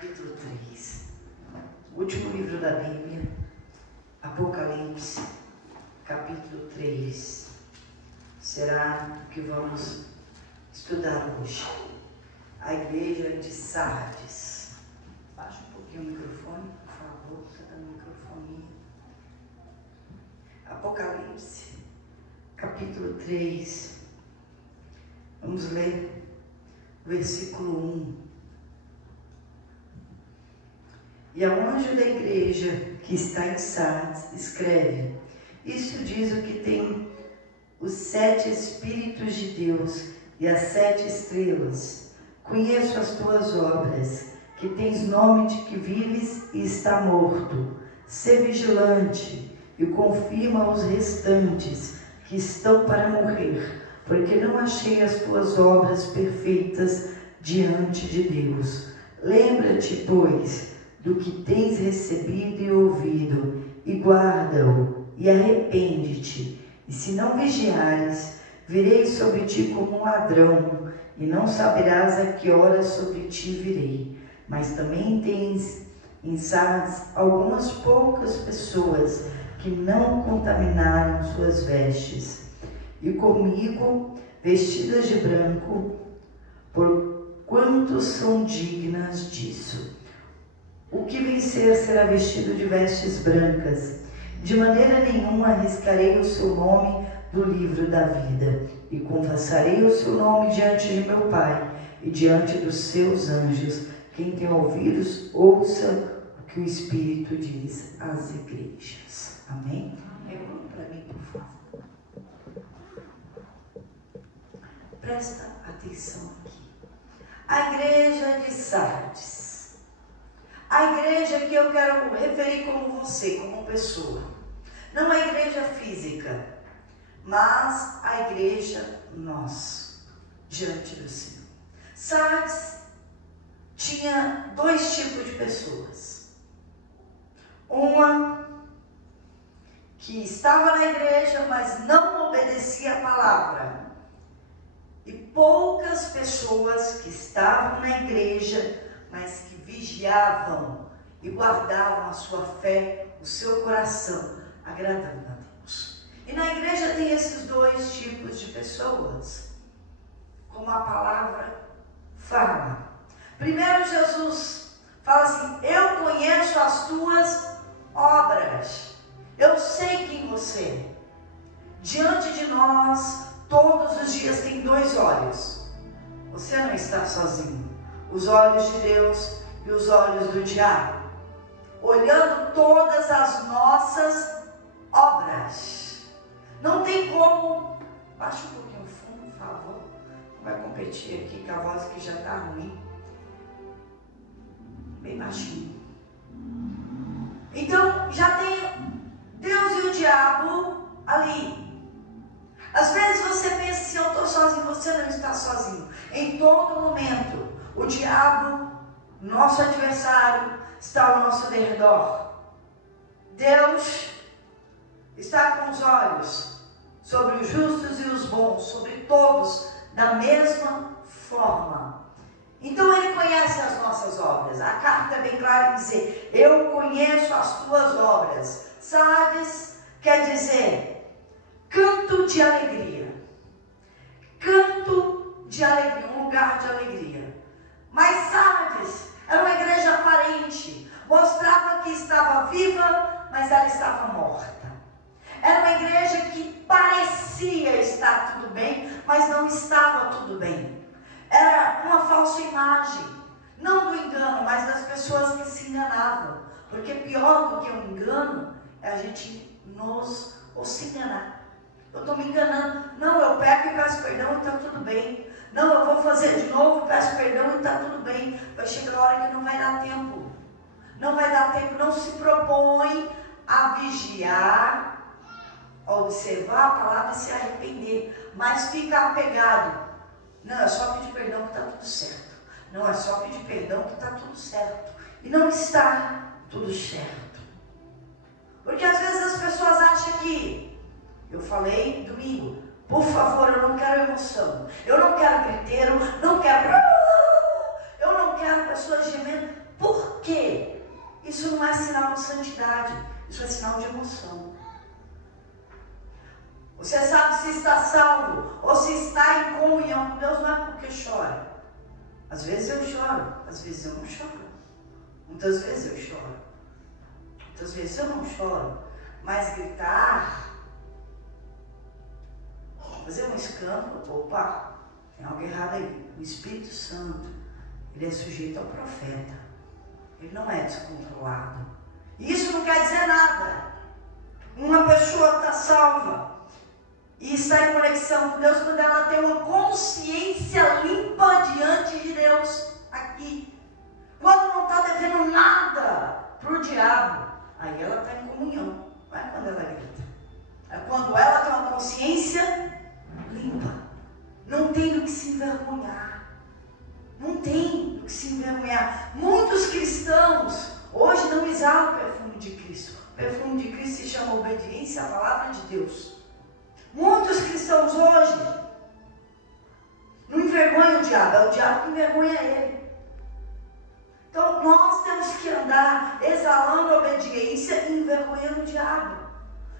capítulo 3. O último livro da Bíblia, Apocalipse, capítulo 3. Será o que vamos estudar hoje. A igreja de Sardes. Baixa um pouquinho o microfone, por favor, está dando microfonia. Apocalipse, capítulo 3. Vamos ler o versículo 1. E ao anjo da igreja que está em Sardes, escreve: isto diz o que tem os 7 Espíritos de Deus e as 7 estrelas. Conheço as tuas obras, que tens nome de que vives e está morto. Sê vigilante e confirma os restantes que estão para morrer, porque não achei as tuas obras perfeitas diante de Deus. Lembra-te, pois, do que tens recebido e ouvido, e guarda-o, e arrepende-te. E se não vigiares, virei sobre ti como um ladrão, e não saberás a que hora sobre ti virei. Mas também tens em Sardes algumas poucas pessoas que não contaminaram suas vestes, e comigo vestidas de branco, porquanto são dignas disso. O que vencer será vestido de vestes brancas. De maneira nenhuma arriscarei o seu nome do livro da vida, e confessarei o seu nome diante de meu Pai e diante dos seus anjos. Quem tem ouvidos, ouça o que o Espírito diz às igrejas. Amém? Pergunta para mim, por favor. Presta atenção aqui. A igreja de Sardes. A igreja que eu quero referir como você, como pessoa. Não a igreja física, mas a igreja nós, diante do Senhor. Sardes tinha 2 tipos de pessoas. Uma que estava na igreja, mas não obedecia a palavra. E poucas pessoas que estavam na igreja, mas que vigiavam e guardavam a sua fé, o seu coração, agradando a Deus. E na igreja tem esses 2 tipos de pessoas, como a palavra fala. Primeiro Jesus fala assim: eu conheço as tuas obras, eu sei quem você é. Diante de nós, todos os dias tem 2 olhos. Você não está sozinho. Os olhos de Deus e os olhos do diabo, olhando todas as nossas obras. Não tem como. Baixa um pouquinho o fundo, por favor. Vai competir aqui com a voz que já está ruim. Bem baixinho. Então, já tem Deus e o diabo ali. Às vezes você pensa assim: eu estou sozinho. Você não está sozinho. Em todo momento, o diabo, nosso adversário, está ao nosso derredor. Deus está com os olhos sobre os justos e os bons, sobre todos, da mesma forma. Então Ele conhece as nossas obras. A carta é bem clara em dizer: eu conheço as tuas obras. Sardes quer dizer canto de alegria. Canto de alegria, um lugar de alegria. Mas Sardes era uma igreja aparente, mostrava que estava viva, mas ela estava morta. Era uma igreja que parecia estar tudo bem, mas não estava tudo bem. Era uma falsa imagem, não do engano, mas das pessoas que se enganavam. Porque pior do que um engano é a gente ou se enganar. Eu estou me enganando. Não, eu peco e peço perdão e está tudo bem. Não, eu vou fazer de novo, peço perdão e está tudo bem. Vai chegar a hora que não vai dar tempo. Não vai dar tempo. Não se propõe a vigiar, a observar a palavra e se arrepender. Mas fica apegado. Não, é só pedir perdão que está tudo certo. Não, é só pedir perdão que está tudo certo. E não está tudo certo. Porque às vezes as pessoas acham que... Eu falei domingo: por favor, eu não quero emoção, eu não quero griteiro, eu não quero pessoas gemendo. Por sinal de santidade, isso é sinal de emoção. Você sabe se está salvo ou se está em comunhão com Deus, não é porque chora. Às vezes eu choro, às vezes eu não choro. Muitas vezes eu choro, muitas vezes eu não choro. Mas gritar, fazer um escândalo, opa, tem algo errado aí. O Espírito Santo, ele é sujeito ao profeta. Ele não é descontrolado. Isso não quer dizer nada. Uma pessoa está salva e está em conexão com Deus quando ela tem uma consciência limpa diante de Deus aqui. Quando não está devendo nada para o diabo, aí ela está em comunhão. Não é quando ela grita. É quando ela tem uma consciência limpa. Não tem do que se envergonhar. Não tem do que se envergonhar. Muitos cristãos hoje não exalam o perfume de Cristo. O perfume de Cristo se chama obediência à palavra de Deus. Muitos cristãos hoje não envergonham o diabo, é o diabo que envergonha ele. Então nós temos que andar exalando a obediência e envergonhando o diabo.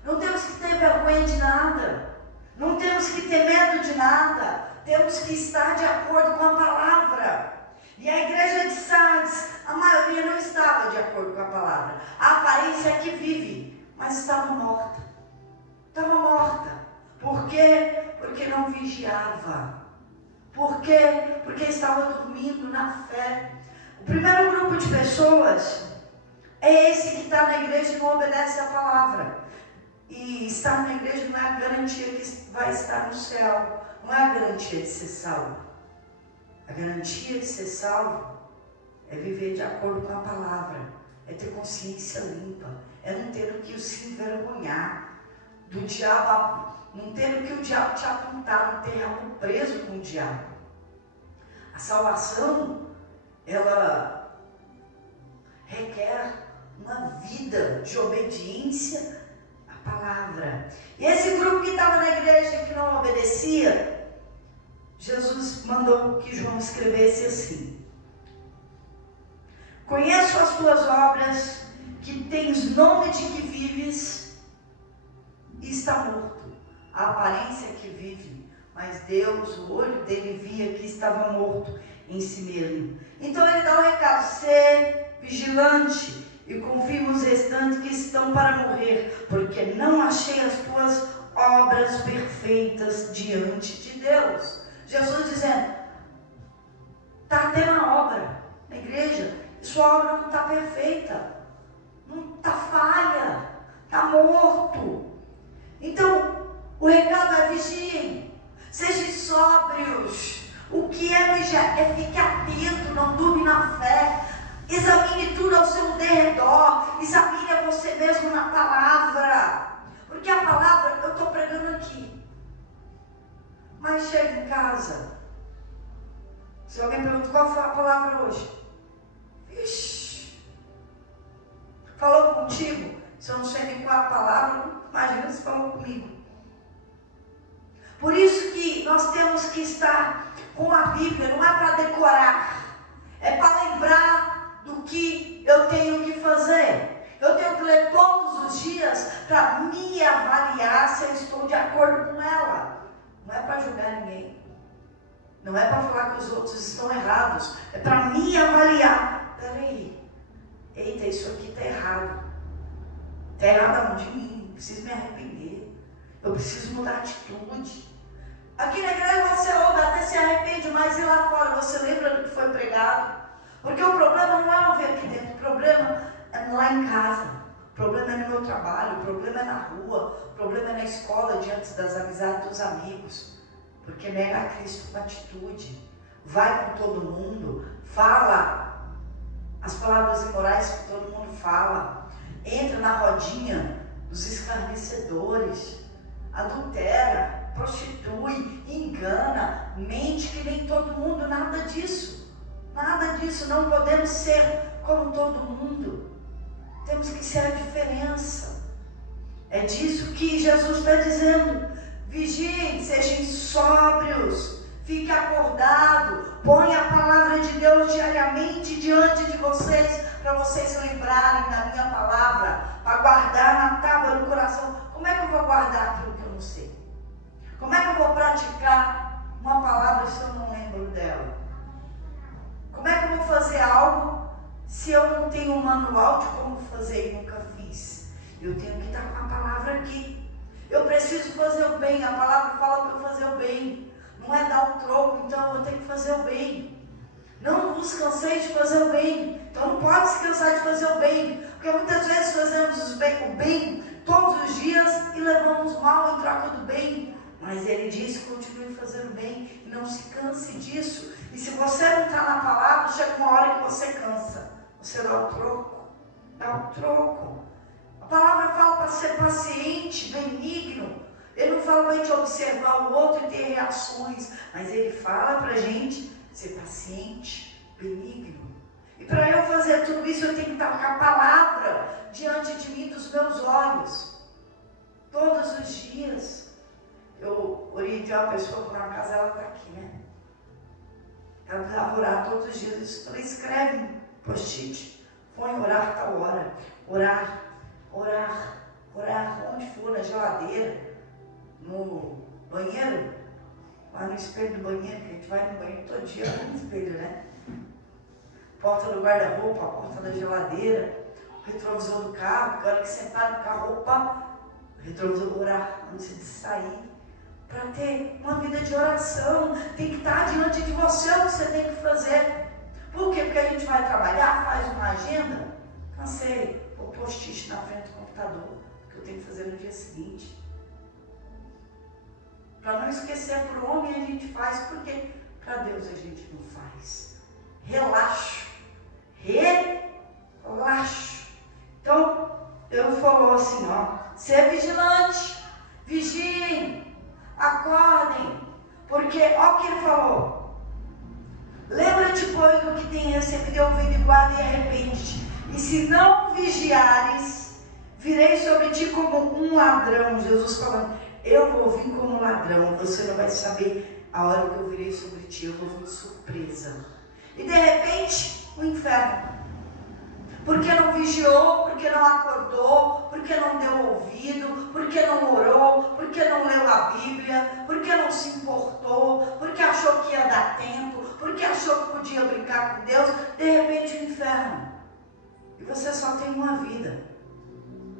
Não temos que ter vergonha de nada. Não temos que ter medo de nada. Temos que estar de acordo com a palavra. E a igreja de Sardes, a maioria não estava de acordo com a palavra. A aparência é que vive, mas estava morta. Estava morta. Por quê? Porque não vigiava. Por quê? Porque estava dormindo na fé. O primeiro grupo de pessoas é esse que está na igreja e não obedece a palavra. E estar na igreja não é a garantia que vai estar no céu. Não é a garantia de ser salvo. A garantia de ser salvo é viver de acordo com a palavra. É ter consciência limpa. É não ter o que se envergonhar do diabo. Não ter o que o diabo te apontar. Não ter algo preso com o diabo. A salvação, ela requer uma vida de obediência à palavra. E esse grupo que estava na igreja que não obedecia, Jesus mandou que João escrevesse assim: conheço as tuas obras, que tens nome de que vives e está morto. A aparência é que vive, mas Deus, o olho dele via que estava morto em si mesmo. Então ele dá um recado: ser vigilante e confirma os restantes que estão para morrer, porque não achei as tuas obras perfeitas diante de Deus. Jesus dizendo: está tendo a obra na igreja, sua obra não está perfeita, não está falha, está morto. Então o recado é: vigiem, sejam sóbrios. O que é vigiar? É ficar atento, não durme na fé. Examine tudo ao seu derredor. Examine a você mesmo na palavra. Porque a palavra, eu estou pregando aqui. Mas chega em casa. Se alguém pergunta qual foi a palavra hoje. Ixi. Falou contigo. Se eu não sei nem qual a palavra, imagina se falou comigo. Por isso que nós temos que estar com a Bíblia. Não é para decorar. É para lembrar do que eu tenho que fazer. Eu tenho que ler todos os dias para me avaliar se eu estou de acordo com ela. Não é para julgar ninguém. Não é para falar que os outros estão errados. É para me avaliar. Peraí. Eita, isso aqui está errado. Está errado onde de mim. Eu preciso me arrepender. Eu preciso mudar a atitude. Aqui na igreja você ouve, até se arrepende, mas e lá fora você lembra do que foi pregado? Porque o problema não é ouvir aqui dentro, o problema é lá em casa, o problema é no meu trabalho, o problema é na rua, o problema é na escola, diante das amizades dos amigos. Porque nega a Cristo com atitude, vai com todo mundo, fala as palavras imorais que todo mundo fala, entra na rodinha dos escarnecedores, adultera, prostitui, engana, mente que nem todo mundo, nada disso. Nada disso, não podemos ser como todo mundo. Temos que ser a diferença. É disso que Jesus está dizendo. Vigiem, sejam sóbrios, fique acordado, ponha a palavra de Deus diariamente diante de vocês, para vocês lembrarem da minha palavra, para guardar na tábua do coração. Como é que eu vou guardar aquilo que eu não sei? Como é que eu vou praticar uma palavra se eu não lembro dela? Como é que eu vou fazer algo se eu não tenho um manual de como fazer e nunca fiz? Eu tenho que estar com a palavra aqui. Eu preciso fazer o bem. A palavra fala para eu fazer o bem. Não é dar o troco, então eu tenho que fazer o bem. Não vos canseis de fazer o bem. Então não pode se cansar de fazer o bem. Porque muitas vezes fazemos o bem todos os dias e levamos mal em troca do bem. Mas ele diz: continue fazendo bem e não se canse disso. E se você não está na palavra, chega uma hora que você cansa. Você dá o troco. Dá o troco. A palavra fala para ser paciente, benigno. Ele não fala para a gente observar o outro e ter reações. Mas ele fala para a gente ser paciente, benigno. E para eu fazer tudo isso, eu tenho que estar com a palavra diante de mim, dos meus olhos. Todos os dias. Eu orientei uma pessoa por uma casa, ela está aqui, né? Ela precisava orar todos os dias. Eu falei: escreve post-it. Põe orar tal hora. Orar, orar, orar. Onde for, na geladeira, no banheiro, lá no espelho do banheiro, que a gente vai no banheiro todo dia, no espelho, né? Porta do guarda-roupa, a porta da geladeira, o retrovisor do carro, porque a hora que sentar no carro, opa, o retrovisor, orar antes de sair. Para ter uma vida de oração, tem que estar diante de você o que você tem que fazer. Por quê? Porque a gente vai trabalhar, faz uma agenda, cansei, vou post-it na frente do computador, que eu tenho que fazer no dia seguinte. Para não esquecer, para o homem a gente faz, porque para Deus a gente não faz. Relaxo. Relaxo. Então, Deus falou assim, ó: ser vigilante, vigiem, acordem, porque, ó o que ele falou: lembra-te, pois, do que tem recebido e ouvido, e guarda e arrepende-te. E se não vigiares, virei sobre ti como um ladrão. Jesus falando: eu vou vir como ladrão, você não vai saber a hora que eu virei sobre ti, eu vou vir de surpresa. E de repente, o inferno. Porque não vigiou, porque não acordou, porque não deu ouvido, porque não orou, porque não leu a Bíblia, porque não se importou, porque achou que ia dar tempo, porque achou que podia brincar com Deus. De repente, o inferno. E você só tem uma vida.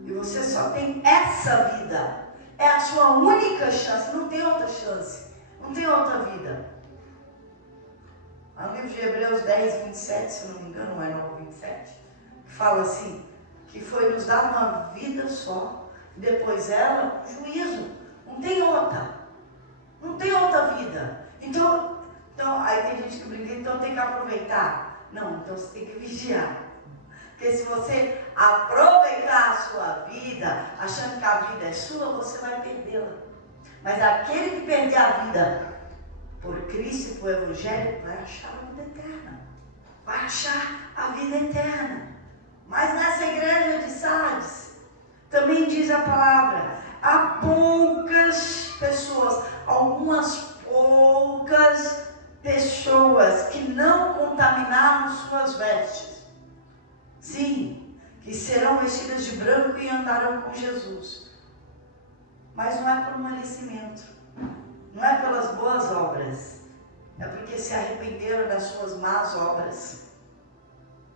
E você só tem essa vida. É a sua única chance, não tem outra chance, não tem outra vida. No livro de Hebreus 10, 27, se eu não me engano, não é 9, 27, que fala assim, que foi nos dar uma vida só, e depois ela, juízo, não tem outra vida. Então aí tem gente que brinca, então tem que aproveitar. Não, então você tem que vigiar. Porque se você aproveitar a sua vida, achando que a vida é sua, você vai perdê-la. Mas aquele que perder a vida por Cristo e por Evangelho, vai achar a vida eterna. Vai achar a vida eterna. Mas nessa igreja de Sardes, também diz a palavra, há poucas pessoas, algumas poucas pessoas que não contaminaram suas vestes. Sim, que serão vestidas de branco e andarão com Jesus. Mas não é por merecimento, não é pelas boas obras, é porque se arrependeram das suas más obras,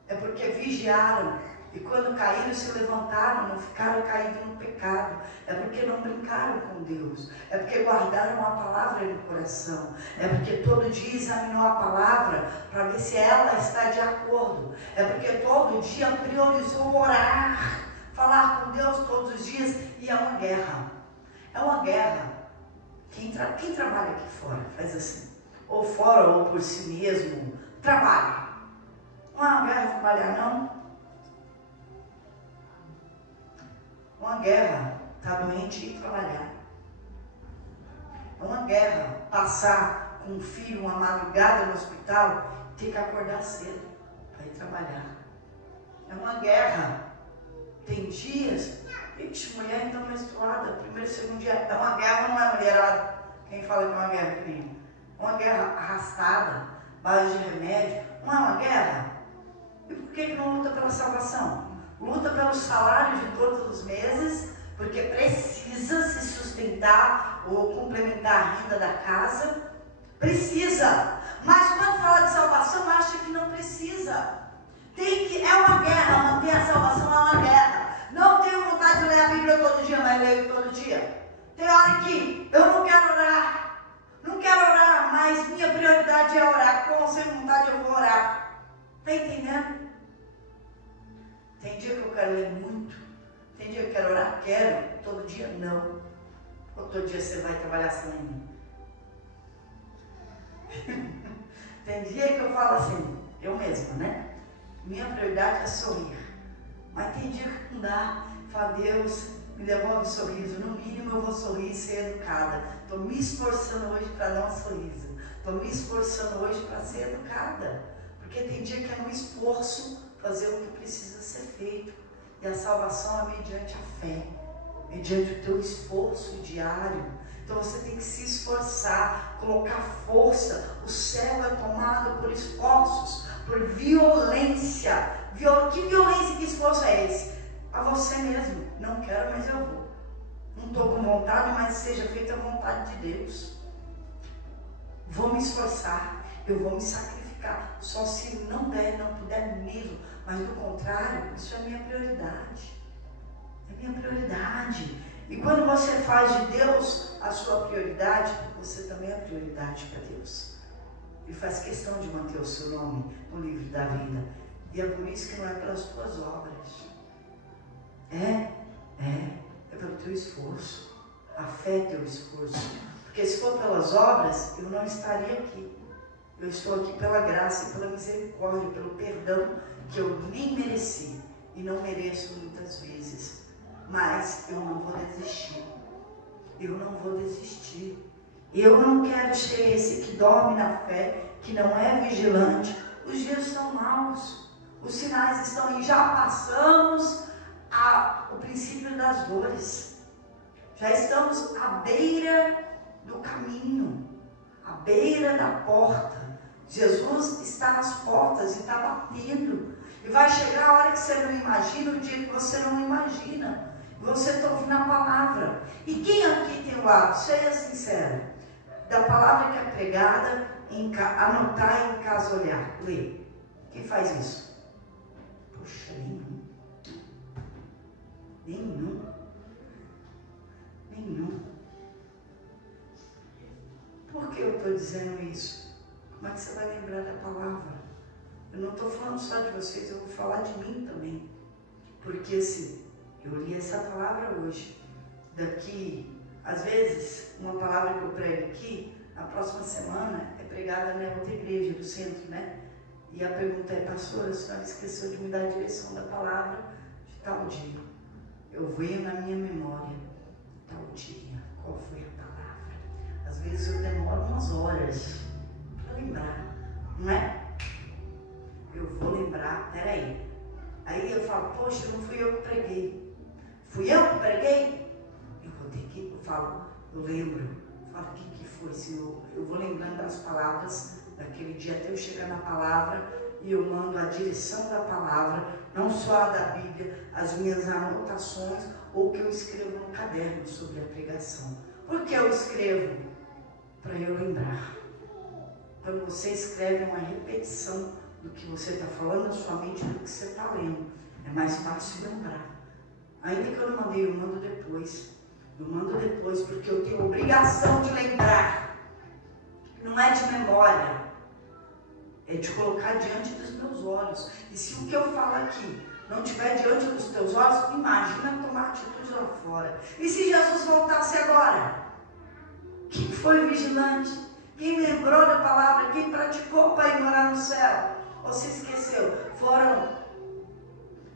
é porque vigiaram e quando caíram se levantaram, não ficaram caídos no pecado, é porque não brincaram com Deus, é porque guardaram a palavra no coração, é porque todo dia examinou a palavra para ver se ela está de acordo, é porque todo dia priorizou orar, falar com Deus todos os dias. E é uma guerra, quem trabalha aqui fora faz assim, ou fora ou por si mesmo, trabalha. Não é uma guerra trabalhar, não. Uma guerra estar doente e trabalhar. É uma guerra passar com um filho uma madrugada no hospital e ter que acordar cedo para ir trabalhar. É uma guerra. Tem dias, mulher então menstruada, primeiro e segundo dia, é uma guerra, não é mulherada? Quem fala que é uma guerra que nem? Uma guerra arrastada, base de remédio, não é uma guerra? E por que não luta pela salvação? Luta pelo salário de todos os meses, porque precisa se sustentar ou complementar a renda da casa. Precisa. Mas quando fala de salvação, acha que não precisa. É uma guerra, manter a salvação é uma guerra. Não tenho vontade de ler a Bíblia todo dia, mas leio todo dia. Tem hora que eu não quero orar, mas minha prioridade é orar. Com ou sem vontade eu vou orar. Está entendendo? Tem dia que eu quero ler muito, tem dia que eu quero orar, todo dia não. Ou todo dia você vai trabalhar sem mim. Tem dia que eu falo assim, eu mesma, né? Minha prioridade é sorrir. Mas tem dia que não dá. Fala, Deus, me devolve sorriso. No mínimo eu vou sorrir e ser educada. Estou me esforçando hoje para dar um sorriso. Estou me esforçando hoje para ser educada. Porque tem dia que é no esforço fazer o que precisa ser feito. E a salvação é mediante a fé. Mediante o teu esforço diário. Então você tem que se esforçar, colocar força. O céu é tomado por esforços, por violência. Que violência e que esforço é esse? A você mesmo. Não quero, mas eu vou. Não estou com vontade, mas seja feita a vontade de Deus. Vou me esforçar, eu vou me sacrificar. Só se não der, não puder mesmo. Mas do contrário, isso é minha prioridade. É minha prioridade. E quando você faz de Deus a sua prioridade, você também é prioridade para Deus. Ele faz questão de manter o seu nome no livro da vida. E é por isso que não é pelas tuas obras. É pelo teu esforço. A fé é teu esforço. Porque se for pelas obras, eu não estaria aqui. Eu estou aqui pela graça e pela misericórdia, pelo perdão que eu nem mereci e não mereço muitas vezes. Mas eu não vou desistir. Eu não vou desistir. Eu não quero ser esse que dorme na fé, que não é vigilante. Os dias são maus. Os sinais estão aí. Já passamos o princípio das dores. Já estamos à beira do caminho, à beira da porta. Jesus está às portas e está batendo. E vai chegar a hora que você não imagina, o dia que você não imagina. Você está ouvindo a palavra. E quem aqui tem o hábito, seja sincero, da palavra que é pregada, anotar e em casa olhar, ler? Quem faz isso? Poxa, nenhum. Por que eu estou dizendo isso? Como é que você vai lembrar da palavra? Eu não estou falando só de vocês, eu vou falar de mim também. Porque assim, eu li essa palavra hoje. Daqui, às vezes, uma palavra que eu prego aqui, na próxima semana, é pregada na outra igreja do centro, né? E a pergunta é, pastora, a senhora esqueceu de me dar a direção da palavra de tal dia. Eu venho na minha memória, tal dia, qual foi a palavra? Às vezes eu demoro umas horas para lembrar, não é? Eu vou lembrar, peraí. Aí eu falo, poxa, não fui eu que preguei. Fui eu que preguei? Eu lembro. Falo, o que foi, Senhor? Eu vou lembrando das palavras daquele dia até eu chegar na palavra e eu mando a direção da palavra, não só a da Bíblia, as minhas anotações ou o que eu escrevo no caderno sobre a pregação. Por que eu escrevo? Para eu lembrar. Quando você escreve, é uma repetição do que você está falando na sua mente, do que você está lendo. É mais fácil lembrar. Ainda que eu não mandei, eu mando depois. Eu mando depois, porque eu tenho obrigação de lembrar. Não é de memória. É de colocar diante dos meus olhos. E se o que eu falo aqui não estiver diante dos teus olhos, imagina tomar atitude lá fora. E se Jesus voltasse agora? Quem foi vigilante? Quem lembrou da palavra? Quem praticou para ir morar no céu? Ou se esqueceu? Foram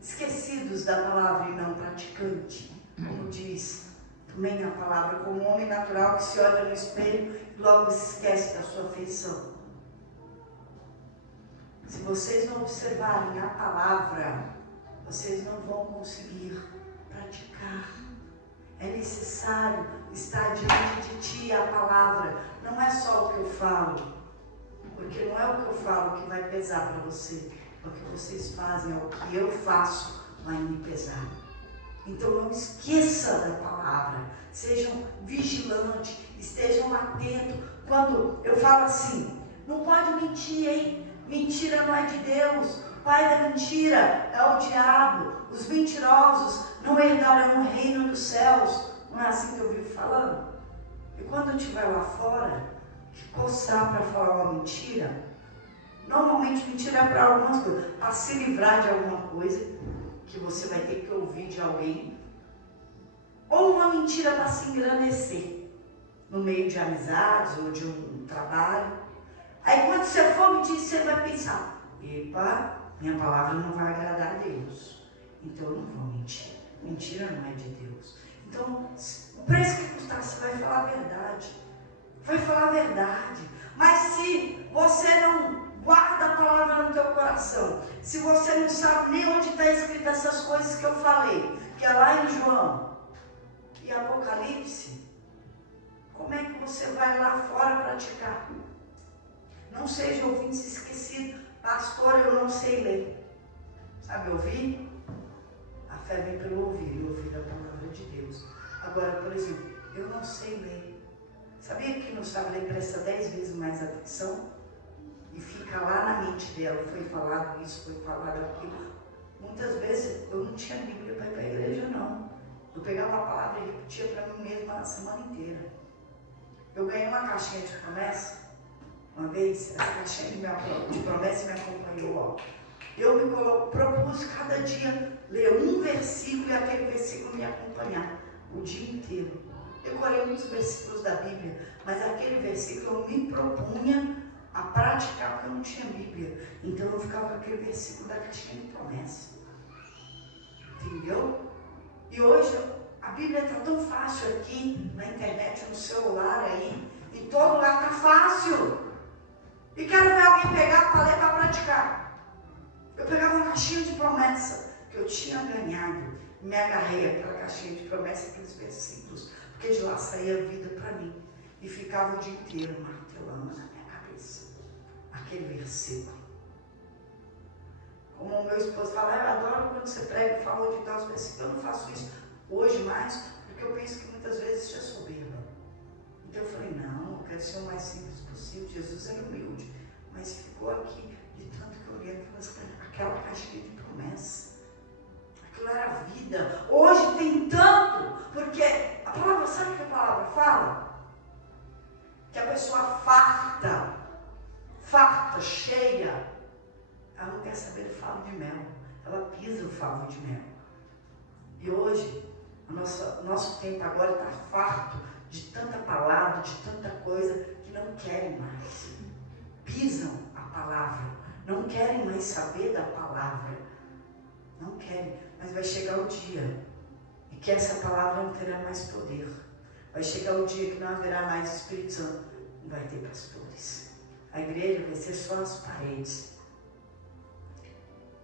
esquecidos da palavra e não praticante. Como diz também a palavra, como um homem natural que se olha no espelho e logo se esquece da sua feição. Se vocês não observarem a palavra, vocês não vão conseguir praticar. É necessário estar diante de ti a palavra. Não é só o que eu falo, porque não é o que eu falo que vai pesar para você. o que vocês fazem, é o que eu faço, vai me pesar. Então não esqueça da palavra, sejam vigilantes, estejam atentos. Quando eu falo assim, não pode mentir, hein? Mentira não é de Deus, o pai da mentira é o diabo, os mentirosos não herdarão o reino dos céus. Não é assim que eu vivo falando? E quando eu estiver lá fora, coçar para falar uma mentira, normalmente mentira é para algumas coisas, para se livrar de alguma coisa que você vai ter que ouvir de alguém, ou uma mentira para se engrandecer no meio de amizades ou de um trabalho. Aí quando você for mentir, você vai pensar, epa, minha palavra não vai agradar a Deus, então eu não vou mentir. Mentira não é de Deus. Então, o preço que custar, você vai falar a verdade. Vai falar a verdade. Mas se você não guarda a palavra no teu coração, se você não sabe nem onde está escrito essas coisas que eu falei, que é lá em João e Apocalipse, como é que você vai lá fora praticar? Não seja ouvinte esquecido. Pastor, eu não sei ler. Sabe ouvir? A fé vem pelo ouvir, e ouvir a palavra de Deus. Agora, por exemplo, eu não sei ler. Sabia que quem não sabe ler presta 10 vezes mais atenção? E fica lá na mente dela, foi falado isso, foi falado aquilo. Muitas vezes eu não tinha Bíblia para ir para a igreja, não. Eu pegava a palavra e repetia para mim mesma a semana inteira. Eu ganhei uma caixinha de promessa, uma vez, essa caixinha de promessa me acompanhou. Eu me propus cada dia ler um versículo e aquele versículo me acompanhar o dia inteiro. Decorei muitos versículos da Bíblia, mas aquele versículo eu me propunha a praticar porque eu não tinha Bíblia. Então eu ficava com aquele versículo da caixinha de promessa. Entendeu? E hoje a Bíblia está tão fácil aqui, na internet, no celular aí, em todo lugar está fácil. E quero ver alguém pegar para ler para praticar. Eu pegava uma caixinha de promessa que eu tinha ganhado, me agarrei àquela caixinha de promessa, aqueles versículos, porque de lá saía vida para mim. E ficava o dia inteiro martelando na minha cabeça aquele versículo. Como o meu esposo fala, eu adoro quando você prega e fala de tal versículos. Eu não faço isso hoje mais, porque eu penso que muitas vezes isso é soberba. Então eu falei, não, eu quero ser o mais simples possível. Jesus era humilde, mas ficou aqui de tanto que eu li aquela caixinha de promessa. Aquilo era vida. Hoje tem tanto, porque a palavra, sabe o que a palavra fala? Que a pessoa farta, cheia, ela não quer saber do favo de mel, ela pisa o favo de mel. E hoje, o nosso tempo agora está farto de tanta palavra, de tanta coisa, que não querem mais. Pisam a palavra, não querem mais saber da palavra. Não querem, mas vai chegar o dia em que essa palavra não terá mais poder. Vai chegar o dia que não haverá mais Espírito Santo, não vai ter pastores. A igreja vai ser só as paredes.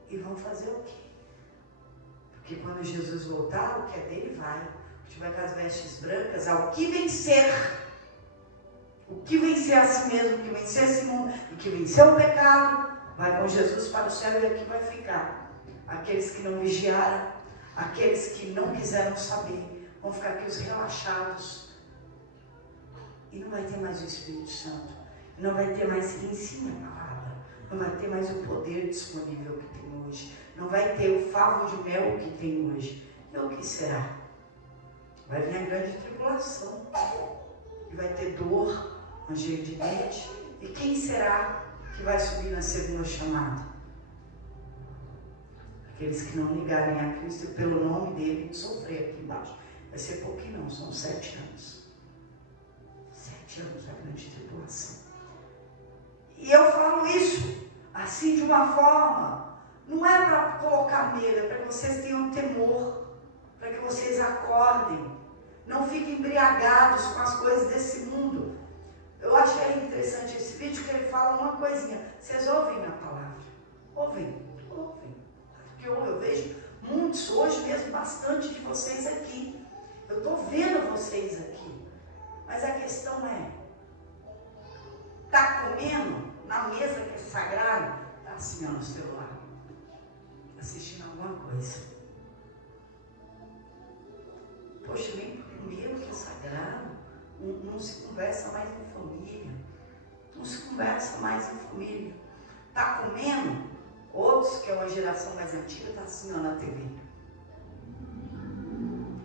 E vão fazer o quê? Porque quando Jesus voltar, o que é dele vai. A gente vai com as vestes brancas, ao que vencer. O que vencer a si mesmo, o que vencer esse mundo, e que vencer o pecado, vai com Jesus para o céu e aqui vai ficar. Aqueles que não vigiaram, aqueles que não quiseram saber, vão ficar aqui os relaxados. E não vai ter mais o Espírito Santo. Não vai ter mais quem ensine a palavra. Não vai ter mais o poder disponível que tem hoje. Não vai ter o favo de mel que tem hoje. E o que será? Vai vir a grande tribulação. E vai ter dor, ranger de dente. E quem será que vai subir na segunda chamada? Aqueles que não ligarem a Cristo e pelo nome dele sofrer aqui embaixo. Vai ser pouquinho não, são 7 anos. 7 anos a grande tribulação. E eu falo isso assim de uma forma, não é para colocar medo, é para que vocês tenham temor, para que vocês acordem, não fiquem embriagados com as coisas desse mundo. Eu achei interessante esse vídeo que ele fala uma coisinha, vocês ouvem a palavra? Ouvem. Porque eu vejo muitos, hoje mesmo bastante de vocês aqui, eu estou vendo vocês aqui, mas a questão é, está comendo na mesa que é sagrada, está assim ó, no celular. uma coisa. Poxa, nem primeiro que é sagrado, não se conversa mais em família. Não se conversa mais em família. Tá comendo? Outros, que é uma geração mais antiga, tá assim, ó, na TV.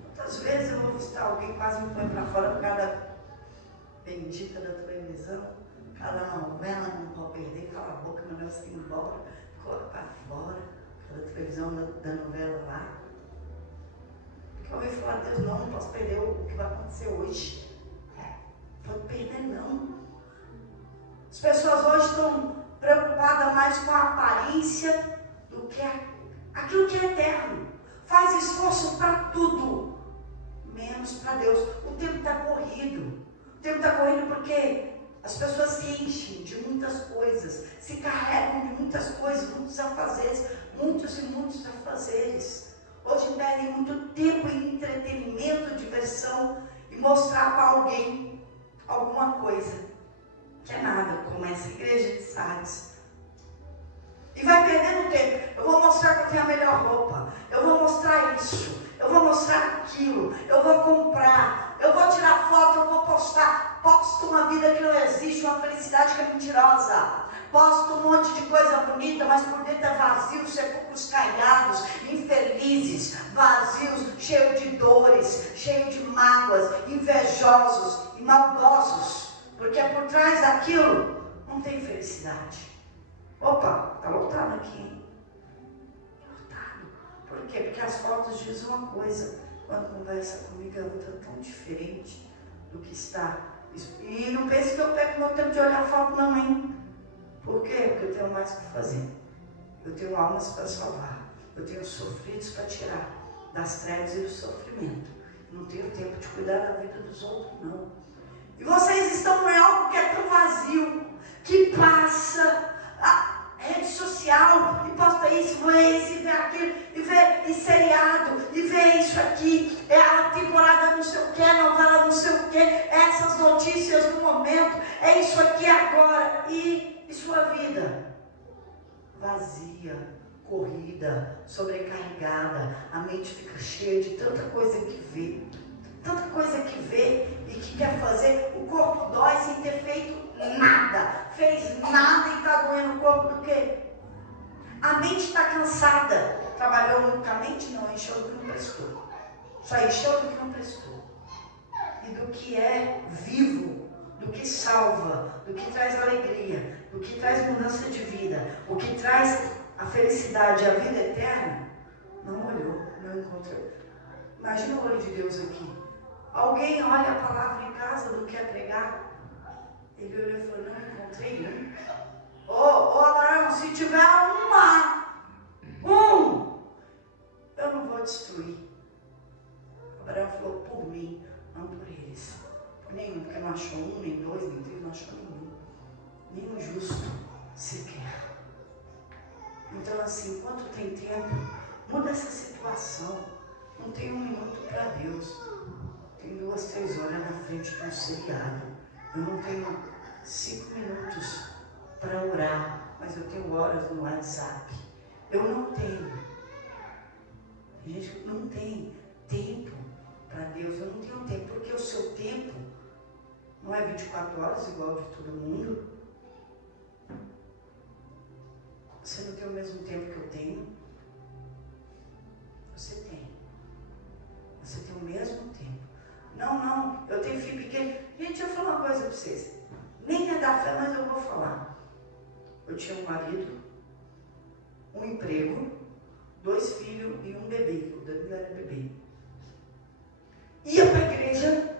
Muitas vezes eu vou visitar alguém, quase me põe para fora por causa da bendita da televisão, cada novela, não pode perder, cala a boca, meu Deus, que ir embora, coloca para fora, cada televisão da novela lá. Porque eu ouvi falar, Deus, não posso perder o que vai acontecer hoje. Pode perder não. As pessoas hoje estão preocupadas mais com a aparência do que aquilo que é eterno. Faz esforço para tudo, menos para Deus. O tempo está corrido. O tempo está corrido porque as pessoas se enchem de muitas coisas, se carregam de muitas coisas, muitos afazeres, muitos afazeres. Hoje perdem muito tempo em entretenimento, diversão e mostrar para alguém alguma coisa. Que é nada, como essa igreja de Sardes. E vai perdendo tempo. Eu vou mostrar que eu tenho a melhor roupa. Eu vou mostrar isso. Eu vou mostrar aquilo. Eu vou comprar. Eu vou tirar foto, eu vou postar. Posto uma vida que não existe, uma felicidade que é mentirosa. Posto um monte de coisa bonita, mas por dentro é vazio, sepulcros caiados, infelizes, vazios, cheio de dores, cheio de mágoas, invejosos e maldosos. Porque por trás daquilo não tem felicidade. Opa, está lotado aqui, hein? Lotado. Por quê? Porque as fotos dizem uma coisa. Quando conversa comigo, é outra tão diferente do que está. E não pense que eu pego meu tempo de olhar a foto, não, hein? Por quê? Porque eu tenho mais o que fazer. Eu tenho almas para salvar. Eu tenho sofridos para tirar das trevas e do sofrimento. Não tenho tempo de cuidar da vida dos outros, não. E vocês estão em algo que é tão vazio, que passa a rede social, e posta isso, vê isso, e vê aquilo, e vê seriado, e vê isso aqui, é a temporada não sei o que, a novela não sei o que, essas notícias do momento, é isso aqui agora, e sua vida vazia, corrida, sobrecarregada, a mente fica cheia de tanta coisa que vê. Tanta coisa que vê e que quer fazer, o corpo dói sem ter feito nada, fez nada e está doendo o corpo do quê? A mente está cansada, trabalhou muito com a mente? Não, encheu do que não prestou, só encheu do que não prestou, e do que é vivo, do que salva, do que traz alegria, do que traz mudança de vida, o que traz a felicidade, a vida eterna, não olhou, não encontrou. Imagina o olho de Deus aqui. Alguém olha a palavra em casa, não quer pregar? Ele olhou e falou, não encontrei um. Ô Abraão, se tiver eu não vou destruir. Abraão falou, por mim, não por eles. Por nenhum, porque não achou um, nem dois, nem três, não achou nenhum. Nenhum justo sequer. Então assim, enquanto tem tempo, muda essa situação. Não tem um minuto para Deus. Tem 2, 3 horas na frente de um seriado. Eu não tenho 5 minutos para orar, mas eu tenho horas no WhatsApp. Eu não tenho. A gente não tem tempo para Deus. Eu não tenho tempo, porque o seu tempo não é 24 horas igual de todo mundo. Você não tem o mesmo tempo que eu tenho. Você tem. Você tem o mesmo tempo. Não, eu tenho filho pequeno. Gente, eu vou falar uma coisa para vocês. Nem é da fé, mas eu vou falar. Eu tinha um marido, um emprego, 2 filhos e um bebê. O Danilo era bebê. Ia para a igreja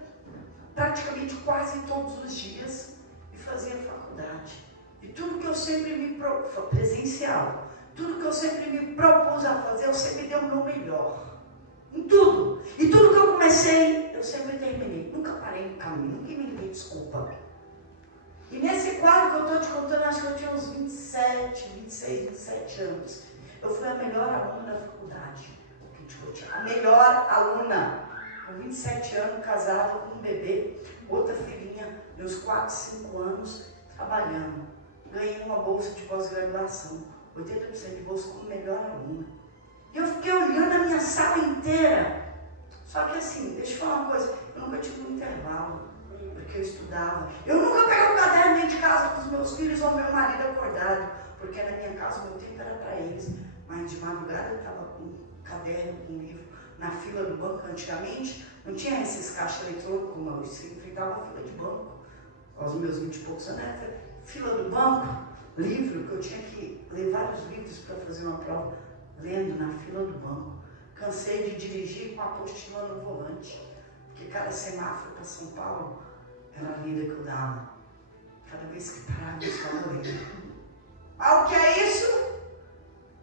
praticamente quase todos os dias e fazia faculdade. E tudo que eu sempre me presencial, tudo que eu sempre me propus a fazer, eu sempre dei o meu melhor. Em tudo. E tudo que eu comecei, eu sempre terminei. Nunca parei no caminho, nunca me dei desculpa. E nesse quadro que eu estou te contando, acho que eu tinha uns 26, 27 anos. Eu fui a melhor aluna da faculdade. A melhor aluna. Com 27 anos, casada com um bebê, outra filhinha, meus 4, 5 anos, trabalhando. Ganhei uma bolsa de pós-graduação. 80% de bolsa como melhor aluna. E eu inteira. Só que assim, deixa eu falar uma coisa, eu nunca tive um intervalo, porque eu estudava. Eu nunca peguei o caderno dentro de casa dos meus filhos ou meu marido acordado, porque na minha casa o meu tempo era para eles. Mas de madrugada eu estava com um caderno, com um livro, na fila do banco. Antigamente não tinha esses caixas eletrônicos, como eu enfrentava uma fila de banco. Aos meus 20 e poucos anos, fila do banco, livro, que eu tinha que ler vários livros para fazer uma prova, lendo na fila do banco. Cansei de dirigir com a apostila no volante, porque cada semáforo para São Paulo era a vida que eu dava. Cada vez que parava, eu estava lendo. Ah, o que é isso?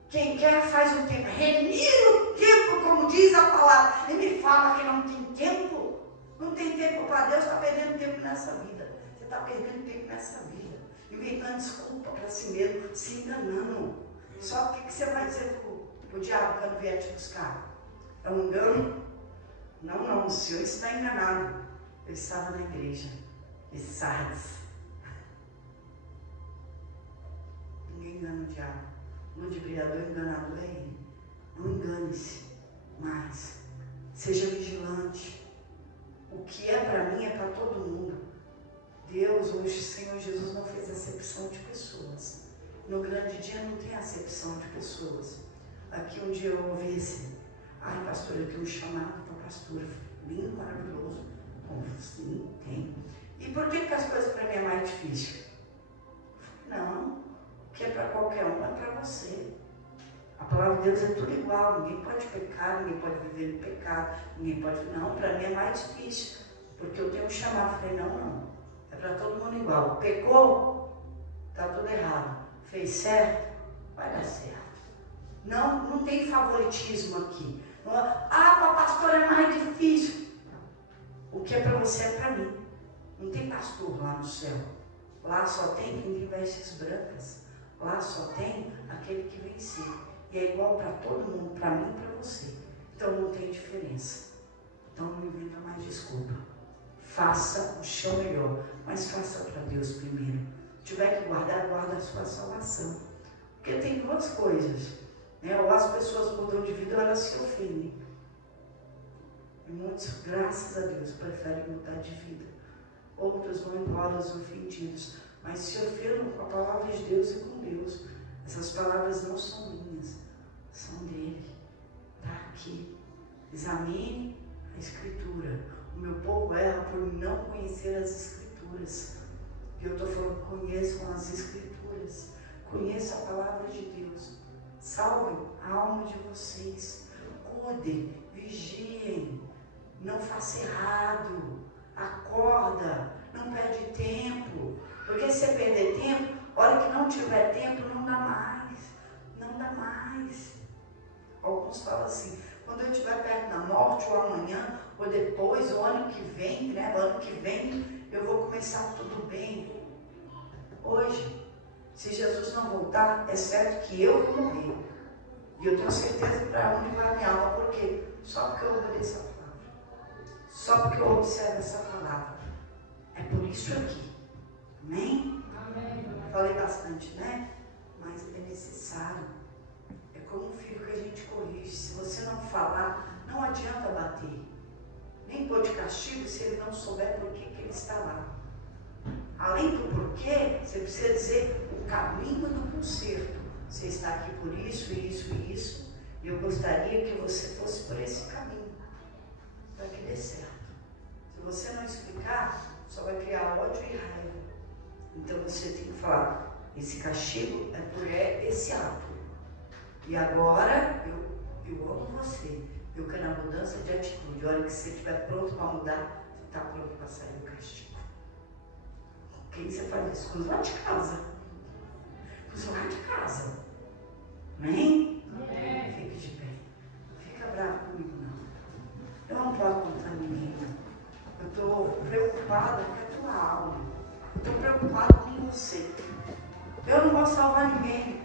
Quem quer faz o tempo. Remira o tempo, como diz a palavra. E me fala que não tem tempo. Não tem tempo para Deus, está perdendo tempo nessa vida. Você está perdendo tempo nessa vida. Inventando desculpa para si mesmo, se enganando. Só que o que você vai dizer para o diabo quando vier te buscar? É um engano? Não, o senhor está enganado. Eu estava na igreja de Sardes. Ninguém engana o diabo. O ludibriador enganador é ele. Não engane-se, mas seja vigilante. O que é para mim é para todo mundo. Deus, hoje, o Senhor Jesus não fez acepção de pessoas. No grande dia não tem acepção de pessoas. Aqui um dia eu ouvi assim, ai pastor, eu tenho um chamado para pastora, lindo, maravilhoso. Sim, tem. E por que as coisas para mim é mais difícil? Não, o que é para qualquer um é para você. A palavra de Deus é tudo igual, ninguém pode pecar, ninguém pode viver no pecado, ninguém pode... Não, para mim é mais difícil, porque eu tenho um chamado. Falei, não, é para todo mundo igual. Pecou, está tudo errado. Fez certo, vai dar certo. Não tem favoritismo aqui. Não, para pastor é mais difícil. O que é para você é para mim. Não tem pastor lá no céu. Lá só tem quem tem vestes brancas. Lá só tem aquele que venceu. E é igual para todo mundo, para mim e para você. Então não tem diferença. Então não inventa mais desculpa. Faça o seu melhor, mas faça para Deus primeiro. Se tiver que guardar, guarda a sua salvação. Porque tem duas coisas, né? Ou as pessoas mudam de vida ou elas se ofendem. E muitos, graças a Deus, preferem mudar de vida. Outros vão embora ofendidos, mas se ofendam com a palavra de Deus e com Deus. Essas palavras não são minhas, são dele. Está aqui. Examine a Escritura. O meu povo erra por não conhecer as Escrituras. E eu estou falando, conheçam as Escrituras. Conheçam a palavra de Deus. Salvem a alma de vocês. Cuidem, vigiem. Não faça errado. Acorda. Não perde tempo. Porque se você perder tempo, a hora que não tiver tempo, não dá mais. Não dá mais. Alguns falam assim, quando eu estiver perto da morte, ou amanhã, ou depois, ou ano que vem, né? O ano que vem, eu vou começar tudo bem. Hoje, se Jesus não voltar, é certo que eu vou morrer. E eu tenho certeza para onde vai a minha alma. Por quê? Só porque eu obedeço a palavra. Só porque eu observo essa palavra. É por isso aqui. Amém? Amém. Falei bastante, né? Mas é necessário. É como um filho que a gente corrige. Se você não falar, não adianta bater. Nem pôr de castigo se ele não souber por que ele está lá. Além do porquê, você precisa dizer o caminho do conserto. Você está aqui por isso, isso e isso. E eu gostaria que você fosse por esse caminho. Para que dê certo. Se você não explicar, só vai criar ódio e raiva. Então você tem que falar, esse castigo é por esse ato. E agora, eu amo você. Eu quero a mudança de atitude. A hora que você estiver pronto para mudar, você está pronto para sair do castigo. Quem você faz isso? Com os lá de casa. Com os lá de casa. Amém? Amém? Fique de pé. Fica bravo comigo, não. Eu não estou apontando ninguém. Eu estou preocupada com a tua alma. Eu estou preocupada com você. Eu não vou salvar ninguém.